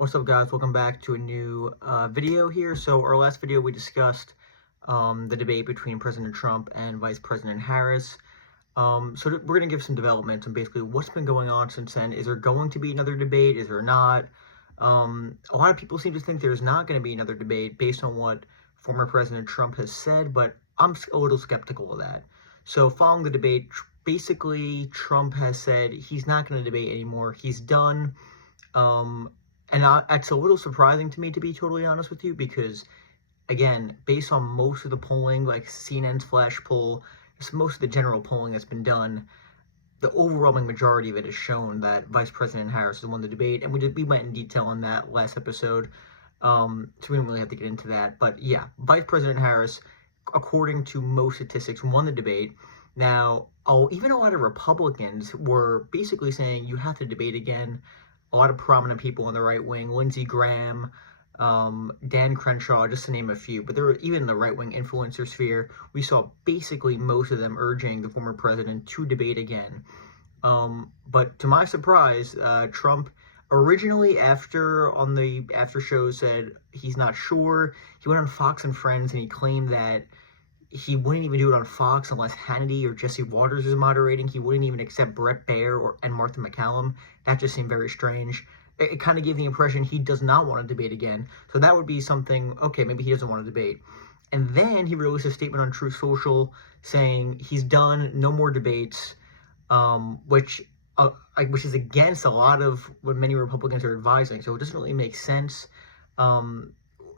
What's up, guys? Welcome back to a new video here. So our last video we discussed the debate between President Trump and Vice President Harris. We're going to give some developments on basically what's been going on since then. Is there going to be another debate? Is there not? A lot of people seem to think there's not going to be another debate based on what former President Trump has said, but I'm a little skeptical of that. So following the debate, basically Trump has said he's not going to debate anymore. He's done. It's a little surprising to me, to be totally honest with you, because, again, based on most of the polling, like CNN's flash poll, most of the general polling that's been done, the overwhelming majority of it has shown that Vice President Harris has won the debate, and we went in detail on that last episode, so we don't really have to get into that. But yeah, Vice President Harris, according to most statistics, won the debate. Now, even a lot of Republicans were basically saying you have to debate again. A lot of prominent people on the right wing, Lindsey Graham, Dan Crenshaw, just to name a few. But there were even in the right-wing influencer sphere, we saw basically most of them urging the former president to debate again. But to my surprise, Trump originally on the after show said he's not sure. He went on Fox and Friends and he claimed that he wouldn't even do it on Fox unless Hannity or Jesse Waters is moderating. He wouldn't even accept Brett Baier and Martha McCallum. That just seemed very strange. It kind of gave the impression he does not want to debate again. So that would be something, okay, maybe he doesn't want to debate. And then he released a statement on Truth Social saying he's done, no more debates, which is against a lot of what many Republicans are advising. So it doesn't really make sense.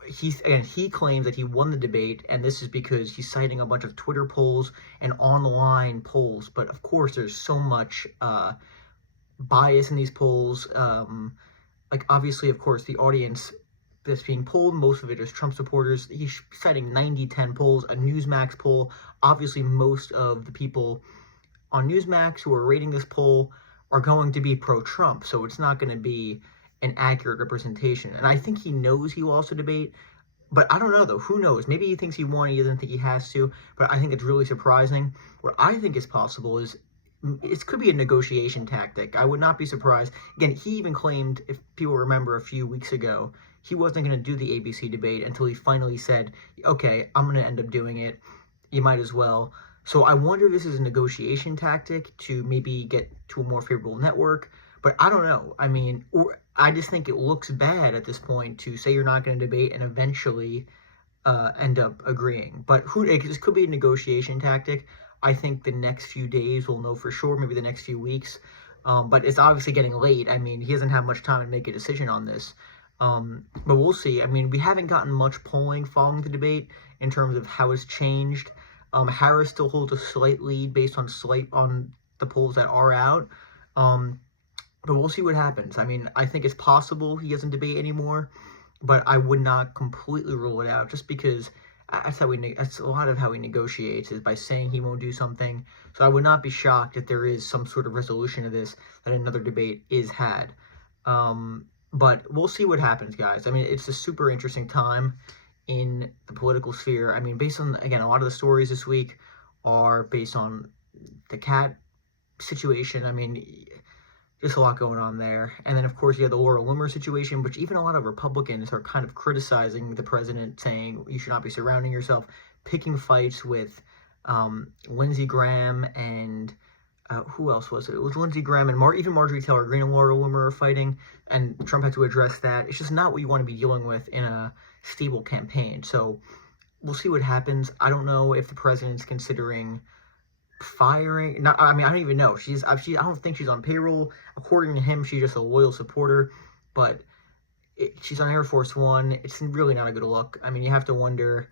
He claims that he won the debate, and this is because he's citing a bunch of Twitter polls and online polls. But of course, there's so much bias in these polls. Obviously, of course, the audience that's being polled, most of it is Trump supporters. He's citing 90-10 polls, a Newsmax poll. Obviously, most of the people on Newsmax who are rating this poll are going to be pro-Trump, so it's not going to be an accurate representation. And I think he knows he will also debate, but I don't know, though. Who knows? Maybe he thinks he won, he doesn't think he has to, but I think it's really surprising. What I think is possible is it could be a negotiation tactic. I would not be surprised. Again, he even claimed, if people remember a few weeks ago, he wasn't going to do the ABC debate until he finally said, okay, I'm going to end up doing it. You might as well. So I wonder if this is a negotiation tactic to maybe get to a more favorable network. But I don't know. I mean, I just think it looks bad at this point to say you're not going to debate and eventually end up agreeing. But this could be a negotiation tactic. I think the next few days we'll know for sure, maybe the next few weeks. But it's obviously getting late. I mean, he doesn't have much time to make a decision on this. But we'll see. I mean, we haven't gotten much polling following the debate in terms of how it's changed. Harris still holds a slight lead based on the polls that are out. But we'll see what happens. I mean, I think it's possible he doesn't debate anymore, but I would not completely rule it out just because that's a lot of how he negotiates, is by saying he won't do something. So I would not be shocked if there is some sort of resolution to this, that another debate is had. But we'll see what happens, guys. I mean, it's a super interesting time in the political sphere. I mean, based on, again, a lot of the stories this week are based on the cat situation. I mean, just a lot going on there. And then, of course, you have the Laura Loomer situation, which even a lot of Republicans are kind of criticizing the president, saying you should not be surrounding yourself, picking fights with Lindsey Graham and who else was it? It was Lindsey Graham and even Marjorie Taylor Greene and Laura Loomer are fighting, and Trump had to address that. It's just not what you want to be dealing with in a stable campaign. So we'll see what happens. I don't know if the president's considering firing. I don't even know. I don't think she's on payroll. According to him, she's just a loyal supporter, but she's on Air Force One. It's really not a good look. I mean, you have to wonder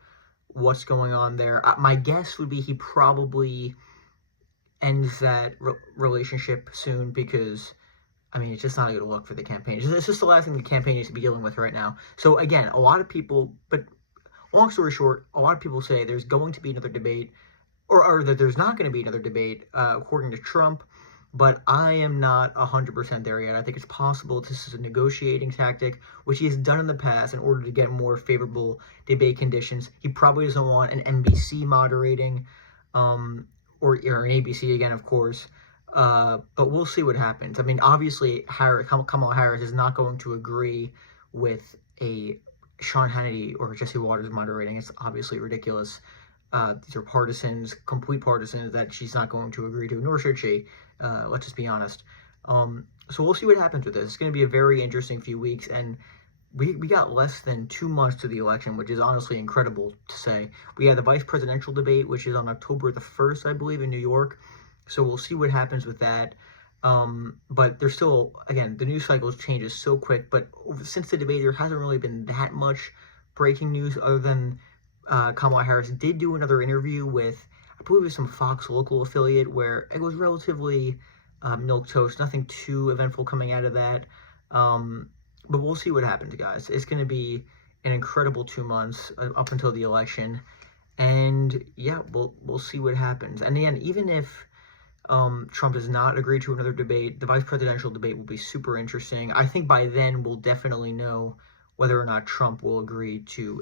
what's going on there. My guess would be he probably ends that relationship soon, because I mean, it's just not a good look for the campaign. It's just the last thing the campaign needs to be dealing with right now. So again, a lot of people, but long story short, a lot of people say there's going to be another debate, or that there's not going to be another debate, according to Trump, but I am not 100% there yet. I think it's possible this is a negotiating tactic, which he has done in the past in order to get more favorable debate conditions. He probably doesn't want an NBC moderating, or an ABC again, of course. But we'll see what happens. I mean, obviously, Kamala Harris is not going to agree with a Sean Hannity or Jesse Waters moderating. It's obviously ridiculous. These are partisans, complete partisans that she's not going to agree to, nor should she. Let's just be honest. So we'll see what happens with this. It's going to be a very interesting few weeks, and we got less than 2 months to the election, which is honestly incredible to say. We have the vice presidential debate, which is on October the 1st, I believe, in New York. So we'll see what happens with that. But there's still, again, the news cycle changes so quick. But since the debate, there hasn't really been that much breaking news other than Kamala Harris did do another interview with, I believe it was some Fox local affiliate, where it was relatively milquetoast, nothing too eventful coming out of that. But we'll see what happens, guys. It's going to be an incredible 2 months up until the election. And yeah, we'll see what happens. And again, even if Trump does not agree to another debate, the vice presidential debate will be super interesting. I think by then we'll definitely know whether or not Trump will agree to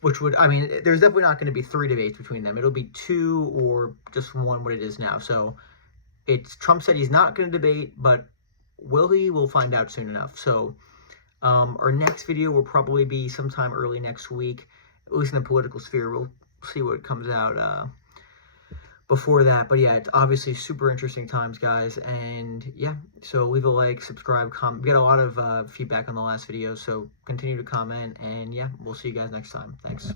which would, I mean, there's definitely not going to be 3 debates between them. It'll be 2 or just 1, what it is now. So Trump said he's not going to debate, but will he? We'll find out soon enough. So our next video will probably be sometime early next week, at least in the political sphere. We'll see what comes out before that. But yeah, it's obviously super interesting times, guys. And yeah, so leave a like, subscribe, comment. We got a lot of feedback on the last video, so continue to comment. And yeah, we'll see you guys next time. Thanks.